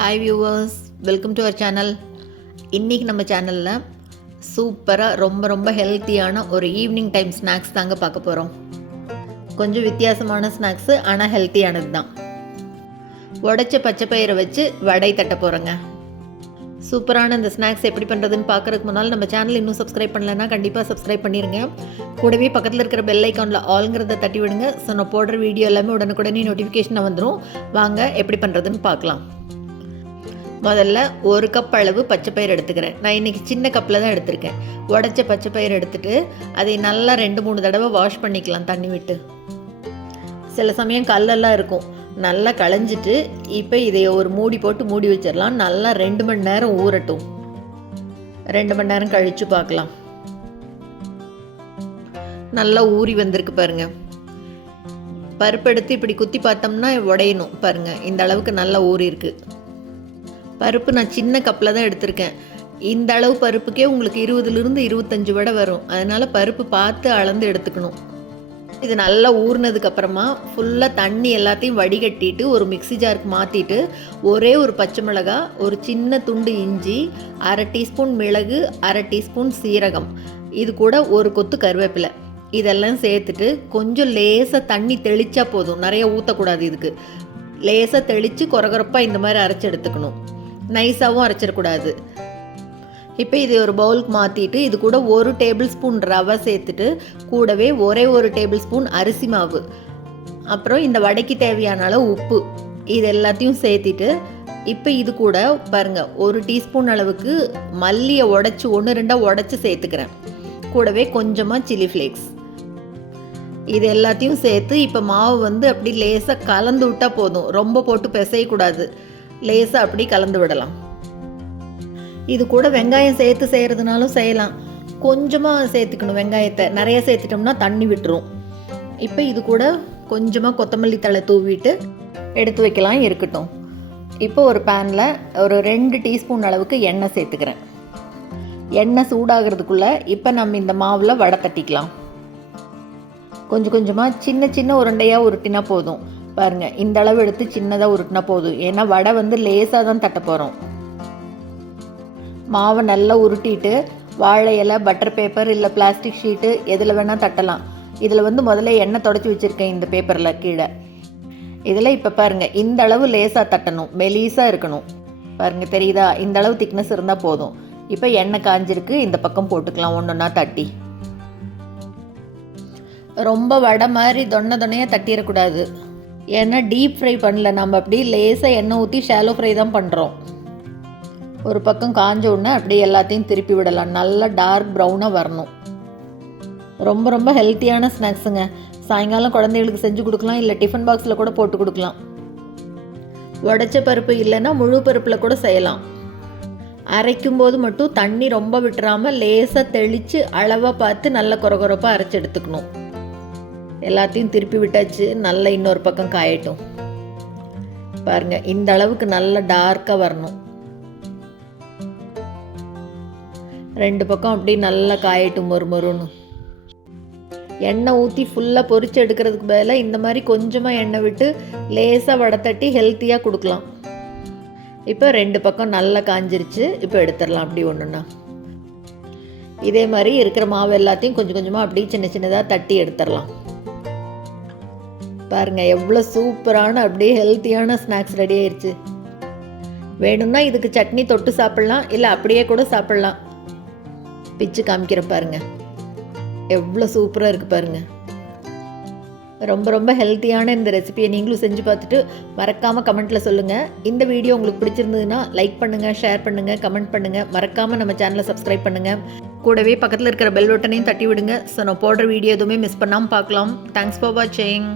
Hi viewers, welcome to our channel. இன்றைக்கி நம்ம சேனலில் சூப்பராக ரொம்ப ஹெல்த்தியான ஒரு ஈவினிங் டைம் ஸ்நாக்ஸ் தாங்க பார்க்க போகிறோம். கொஞ்சம் வித்தியாசமான ஸ்நாக்ஸு, ஆனால் ஹெல்த்தியானது தான். உடைச்ச பச்சை பயிரை வச்சு வடை தட்ட போகிறோங்க. சூப்பரான இந்த ஸ்நாக்ஸ் எப்படி பண்ணுறதுன்னு பார்க்குறதுக்கு முன்னால் நம்ம சேனல் இன்னும் சப்ஸ்கிரைப் பண்ணலைன்னா கண்டிப்பாக சப்ஸ்கிரைப் பண்ணிடுங்க. கூடவே பக்கத்தில் இருக்கிற பெல் ஐக்கானில் ஆல்ங்கிறத தட்டி விடுங்க. ஸோ நான் போடுற வீடியோ எல்லாமே உடனுக்குடனே நோட்டிஃபிகேஷனாக வந்துடும். வாங்க எப்படி பண்ணுறதுன்னு பார்க்கலாம். முதல்ல 1 கப் அளவு பச்சை பயிர் எடுத்துக்கிறேன். நான் இன்றைக்கி சின்ன கப்பில் தான் எடுத்திருக்கேன். உடைச்ச பச்சை பயிர் எடுத்துகிட்டு அதை நல்லா 2-3 தடவை வாஷ் பண்ணிக்கலாம் தண்ணி விட்டு. சில சமயம் கல்லெல்லாம் இருக்கும், நல்லா களைஞ்சிட்டு இப்போ இதை ஒரு மூடி போட்டு மூடி வச்சிடலாம். நல்லா 2 மணி நேரம் ஊறட்டும். 2 மணி நேரம் கழித்து பார்க்கலாம். நல்லா ஊறி வந்திருக்கு பாருங்கள். பருப்பு எடுத்து இப்படி குத்தி பார்த்தோம்னா உடையணும் பாருங்கள். இந்த அளவுக்கு நல்லா ஊறி இருக்குது. பருப்பு நான் சின்ன கப்பில் தான் எடுத்திருக்கேன். இந்த அளவு பருப்புக்கே உங்களுக்கு 20லிருந்து 25 வடை வரும். அதனால் பருப்பு பார்த்து அளந்து எடுத்துக்கணும். இது நல்லா ஊறினதுக்கப்புறமா ஃபுல்லாக தண்ணி எல்லாத்தையும் வடிகட்டிட்டு ஒரு மிக்ஸி ஜாருக்கு மாற்றிட்டு ஒரே ஒரு பச்சை மிளகா, ஒரு சின்ன துண்டு இஞ்சி, 1/2 டீஸ்பூன் மிளகு, 1/2 டீஸ்பூன் சீரகம், இது கூட ஒரு கொத்து கருவேப்பிலை, இதெல்லாம் சேர்த்துட்டு கொஞ்சம் லேசாக தண்ணி தெளித்தா போதும். நிறைய ஊற்றக்கூடாது. இதுக்கு லேசாக தெளித்து கொரகொரப்பாக இந்த மாதிரி அரைச்சி எடுத்துக்கணும். நைஸாகவும் அரைச்சிடக்கூடாது. இப்போ இது ஒரு பவுலுக்கு மாற்றிட்டு இது கூட 1 டேபிள் ஸ்பூன் ரவை சேர்த்துட்டு கூடவே ஒரே 1 டேபிள் ஸ்பூன் அரிசி மாவு, அப்புறம் இந்த வடைக்கு தேவையான அளவு உப்பு, இது எல்லாத்தையும் சேர்த்திட்டு இப்போ இது கூட பாருங்கள் 1 டீஸ்பூன் அளவுக்கு மல்லியை உடச்சி 1-2 உடச்சி சேர்த்துக்கிறேன். கூடவே கொஞ்சமாக சில்லி ஃப்ளேக்ஸ், இது எல்லாத்தையும் சேர்த்து இப்போ மாவு அப்படி லேசாக கலந்து விட்டால் போதும். ரொம்ப போட்டு பிசையக்கூடாது. லேசாக அப்படி கலந்து விடலாம். இது கூட வெங்காயம் சேர்த்து செய்கிறதுனாலும் செய்யலாம். கொஞ்சமாக சேர்த்துக்கணும் வெங்காயத்தை. நிறைய சேர்த்துட்டோம்னா தண்ணி விட்டுரும். இப்போ இது கூட கொஞ்சமாக கொத்தமல்லி தழை தூவிட்டு எடுத்து வைக்கலாம். இருக்கட்டும். இப்போ ஒரு பேனில் ஒரு 2 டீஸ்பூன் அளவுக்கு எண்ணெய் சேர்த்துக்கிறேன். எண்ணெய் சூடாகிறதுக்குள்ளே இப்போ நம்ம இந்த மாவில் வடை தட்டிக்கலாம். கொஞ்சம் கொஞ்சமாக சின்ன உருண்டையாக உருட்டினா போதும். பாருங்கள், இந்த அளவு எடுத்து சின்னதாக உருட்டினா போதும். ஏன்னா வடை லேசாக தான் தட்ட போகிறோம். மாவை நல்லா உருட்டிட்டு வாழை இலை, பட்டர் பேப்பர் இல்லை பிளாஸ்டிக் ஷீட்டு எதில் வேணால் தட்டலாம். இதில் முதல்ல எண்ணெய் தொடச்சி வச்சுருக்கேன் இந்த பேப்பரில் கீழே. இதில் இப்போ பாருங்கள், இந்த அளவு லேசாக தட்டணும், மெலிசாக இருக்கணும். பாருங்கள், தெரியுதா? இந்த அளவு திக்னஸ் இருந்தால் போதும். இப்போ எண்ணெய் காஞ்சிருக்கு, இந்த பக்கம் போட்டுக்கலாம் ஒன்றா தட்டி. ரொம்ப வடை மாதிரி தொன்னையாக தட்டிடக்கூடாது. ஏன்னா டீப் ஃப்ரை பண்ணல, நம்ம அப்படி லேசாக எண்ணெய் ஊற்றி ஷாலோ ஃப்ரை தான் பண்ணுறோம். ஒரு பக்கம் காஞ்ச உடனே அப்படியே எல்லாத்தையும் திருப்பி விடலாம். நல்லா டார்க் ப்ரௌனாக வரணும். ரொம்ப ஹெல்த்தியான ஸ்நாக்ஸுங்க. சாயங்காலம் குழந்தைகளுக்கு செஞ்சு கொடுக்கலாம், இல்லை டிஃபன் பாக்ஸில் கூட போட்டு கொடுக்கலாம். உடைச்ச பருப்பு இல்லைன்னா முழு பருப்பில் கூட செய்யலாம். அரைக்கும் போது மட்டும் தண்ணி ரொம்ப விட்டுறாமல் லேசாக தெளித்து அளவாக பார்த்து நல்லா கொரகொரப்பாக அரைச்சி எடுத்துக்கணும். எல்லாத்தையும் திருப்பி விட்டாச்சு. நல்லா இன்னொரு பக்கம் காயட்டும். பாருங்கள், இந்த அளவுக்கு நல்லா டார்க்காக வரணும். 2 பக்கம் அப்படி நல்லா காயட்டும் மொறுன்னு. எண்ணெய் ஊற்றி ஃபுல்லாக பொரிச்சு எடுக்கிறதுக்கு பதிலாக இந்த மாதிரி கொஞ்சமாக எண்ணெய் விட்டு லேசாக வடை தட்டி ஹெல்த்தியாக கொடுக்கலாம். இப்போ 2 பக்கம் நல்லா காஞ்சிருச்சு. இப்போ எடுத்துடலாம் அப்படி ஒன்றுன்னா. இதே மாதிரி இருக்கிற மாவு எல்லாத்தையும் கொஞ்சம் கொஞ்சமாக அப்படி சின்னதாக தட்டி எடுத்துடலாம். பாருங்கள், எவ்வளோ சூப்பரான அப்படியே ஹெல்த்தியான ஸ்நாக்ஸ் ரெடி ஆயிடுச்சு. வேணும்னா இதுக்கு சட்னி தொட்டு சாப்பிட்லாம், இல்லை அப்படியே கூட சாப்பிட்லாம். பிச்சு காமிக்கிற பாருங்கள், எவ்வளோ சூப்பராக இருக்குது பாருங்கள். ரொம்ப ஹெல்த்தியான இந்த ரெசிபியை நீங்களும் செஞ்சு பார்த்துட்டு மறக்காமல் கமெண்ட்டில் சொல்லுங்கள். இந்த வீடியோ உங்களுக்கு பிடிச்சிருந்ததுன்னா லைக் பண்ணுங்கள், ஷேர் பண்ணுங்கள், கமெண்ட் பண்ணுங்கள். மறக்காமல் நம்ம சேனலை சப்ஸ்கிரைப் பண்ணுங்கள். கூடவே பக்கத்தில் இருக்கிற பெல் பட்டனையும் தட்டி விடுங்க. ஸோ நான் போடுற வீடியோ எதுவுமே மிஸ் பண்ணாமல் பார்க்கலாம். தேங்க்ஸ் ஃபார் வாட்சிங்.